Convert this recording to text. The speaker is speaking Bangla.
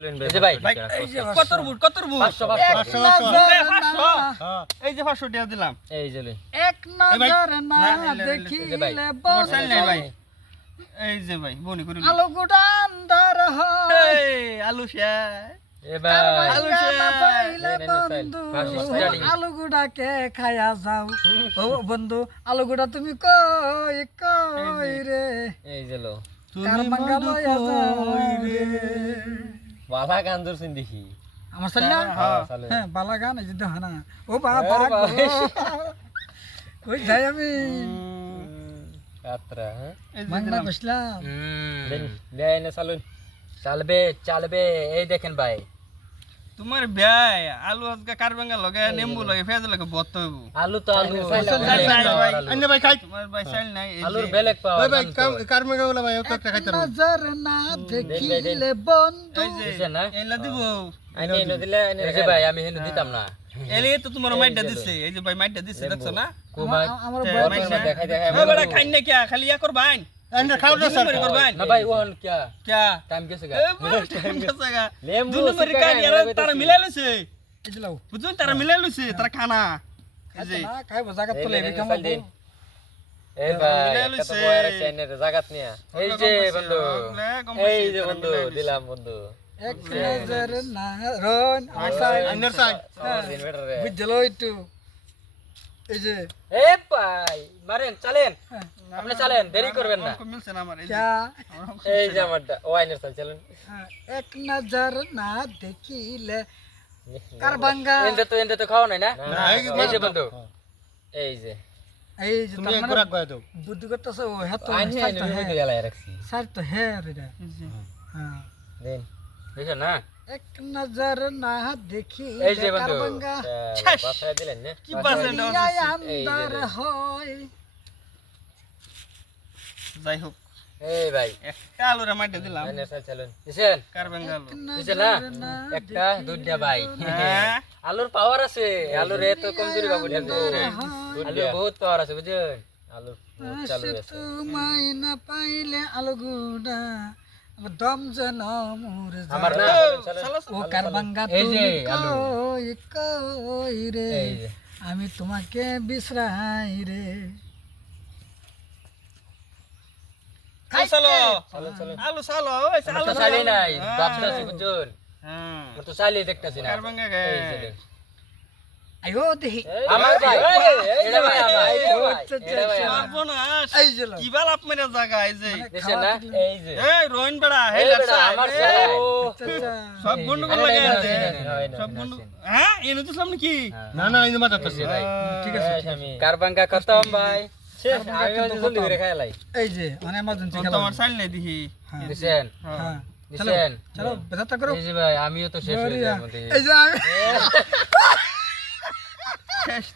এই যে ভাই কত রুট 500 এই যে 500 টাকা দিলাম। এই যে লই এক নজর না দেখিলে চাল নাই ভাই। এই যে ভাই বনি করি আলো গুডান্দার হয় এই আলু শেষ। এ ভাই আলু পাইলে বন্ধু ফার্স্ট স্টার্টিং আলু গুডাকে খায়া যাও ও বন্ধু আলু গুডা তুমি কই কই রে এই যে লো কার বাঙ্গা লয়া যাও রে বালা গান ধরছেন দেখি আমার সাল্লা চালু হ্যাঁ বালা গান এই যে দেখো না ও বাবা কই যাই আমি কাতরা হ্যাঁ বাংলা কইলাম দেন দেন চালুন চালবে এই দেখেন ভাই তোমার ভাই আলু আজকে কারবাঙ্গা লগে নেম্বু লগে পেঁয়াজ লগে বত হইব। আলু তো আলু আন্নে ভাই খাই তোমার ভাই চাল নাই এই আলুর যে বেলেগ পাওয়া ভাই কারমেগা বলা ভাই তো একটা খাইতে নজর না দেখিলে বন্ধু এই যে বুঝছেন না এলা দিব। আইনে এনে দিলে এই যে ভাই আমি হেনু দিতাম না এলে তো তোমার মাইটটা দিছে। এই যে ভাই মাইটটা দিছে দেখছো না? কুমার আমার তে বড় মাইটটা দেখাই এ বড় খাই না কিয়া খালি ইয়া করবাইন আন্নে খাও না স্যার দুই করবাইন না ভাই ওহন क्या কিয়া টাইম कैसे এ বড় টাইম কাছাগা লেম্বু দুই নম্বর কান ইয়ার তারা মিলাই লইছে। এই যে লাও বুঝুন তারা মিলাই লইছে তারা খানা এই যে না খাইবো জায়গা তো লেবি কামাবো এই ভাই কত বড় চ্যানেল জায়গাত নিয়া এই যে বন্ধু এই যে বন্ধু দিলাম বন্ধু এক নজর না রন আসাই আন্নের সাই দিন বেটার রে বুঝলো একটু এই যে এ ভাই মারেন চলেন আপনি চলেন দেরি করবেন না মিলছে না আমার এই যে क्या এই যে আমারটা ও আইনের চাল চলেন এক নজর না দেখিলে কারবাঙ্গা এনতে তো খাওয়া নাই না না, এই যে বন্ধু এই যে এই যে তুমি তার এক মানে রাখ গায় দাও বুদ্ধি করতেছে ও হাত আইনে সাইড তো আইনে হ্যাঁ হয়ে গেল রাখছি সাইড তো হ্যাঁ রে হ্যাঁ দেন দেখছেন না এক নজর না দেখিলে এই যে বন্ধু কারবাঙ্গা বাসায় দিলেন না কি পারছেন ইয়া আন্দার হয় যাই হোক এই ভাই একটা আলুরে মাইটটা দিলাম আইনের চাল চলেন দিছেন কারবাঙ্গা আলু দিছেন না একটা দুধ ভাই হ্যাঁ আলুর পাওয়ার আছে আলুর এত কমজোরি বাবু আলুর বহুত পাওয়ার আছে বুঝছেন আলুর চালু আছে তোমায় না পাইলে আলগুডা দম যেন মুরে আমার না ও কারবাঙ্গা এই যে তুমি আলু। কই কই রে এই যে আমি তোমাকে বিসরাই রে চালো চলেন চলেন আলু চালো ওই আমরা তো চালি নাই বাপটা আছে বুঝছেন হ্যাঁ আমরা তো চালি দেখতাছি না কারবাঙ্গা এই যে দেখ। আয়ো দেহি আমার ভাই এটা ভাই আমার এটা ভাই আমার সর্বনাশ এই যে লাও। কি বাল আপ মেরে জায়গা এই যে দেখছেন না এই যে এই রোহিন বেড়া হে এই বেটা আমার ছেলে আচ্ছা সব গন্ডগোল লাগে আছে সব সব গন্ডগোল হ্যাঁ এনে তো সামনে কি না না ইনি মাথা তো ভাই ঠিক আছে কারবাঙ্গা খতম ভাই শেষ আমি জলদি করে খাইলাই এই যে মানে এমার্জেন্সি তো খেলা আমার চাল নাই দেখি দিছেন হ্যাঁ চলো দিছেন চলো বেজাতা করো এই যে ভাই আমিও তো শেষ হয়ে যাওয়ার মধ্যে এই যে আমি শেষ